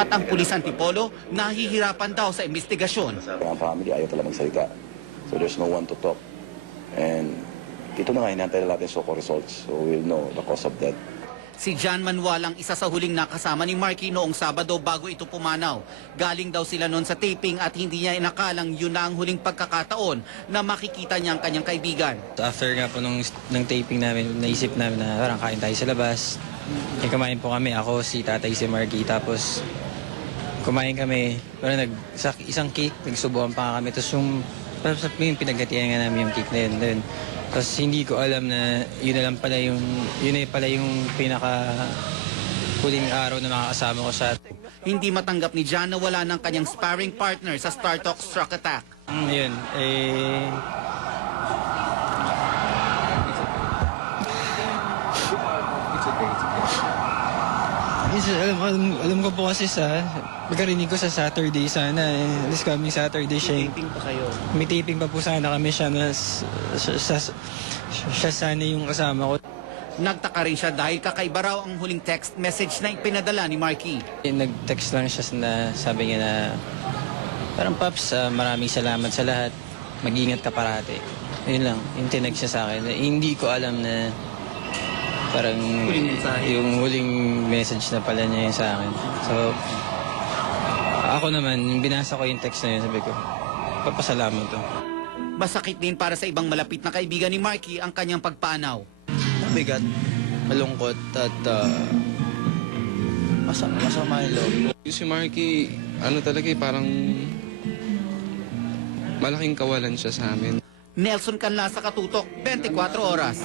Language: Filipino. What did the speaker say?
At ang pulis Antipolo nahihirapan daw sa investigasyon. Ang family ayaw talaga magsalita. So there's no one to talk. And ito na nga, hinantay na natin SOCO results. So we'll know the cause of death. Si John Manuel ang isa sa huling nakasama ni Marky noong Sabado bago ito pumanaw. Galing daw sila noon sa taping at hindi niya inakalang yun na ang huling pagkakataon na makikita niya ang kanyang kaibigan. After nga po ng taping namin, naisip namin na parang kain tayo sa labas. Kumain po kami, ako, si tatay, si Marky. Tapos kumain kami, parang isang cake, nagsubuan pa kami. Tapos yung pinaghatian nga namin yung cake na yun. Tapos hindi ko alam na yun na pala yung pinaka huling araw na makakasama ko sa. Hindi matanggap ni John na wala ng kanyang sparring partner sa StarTalk Struck Attack. Yun, alam ko po kasi pagkarinig ko sa Saturday sana this coming Saturday siya. Taping pa kayo? May taping pa po sana kami siya na siya sana yung kasama ko. Nagtaka rin siya dahil kakaiba raw ang huling text message na ipinadala ni Marky. Nag-text lang siya na sabi niya na parang Paps, maraming salamat sa lahat. Mag-ingat ka parati. Yun lang, yung tinag siya sa akin. Hindi ko alam na parang yung huling message na pala niya yun sa akin. So, ako naman, binasa ko yung text na yun, sabi ko, papasalamat to. Masakit din para sa ibang malapit na kaibigan ni Marky ang kanyang pagpanaw. Mabigat, malungkot, at masama yung loob. Si Marky, talaga parang malaking kawalan siya sa amin. Nelson Canla sa Katutok, 24 Oras.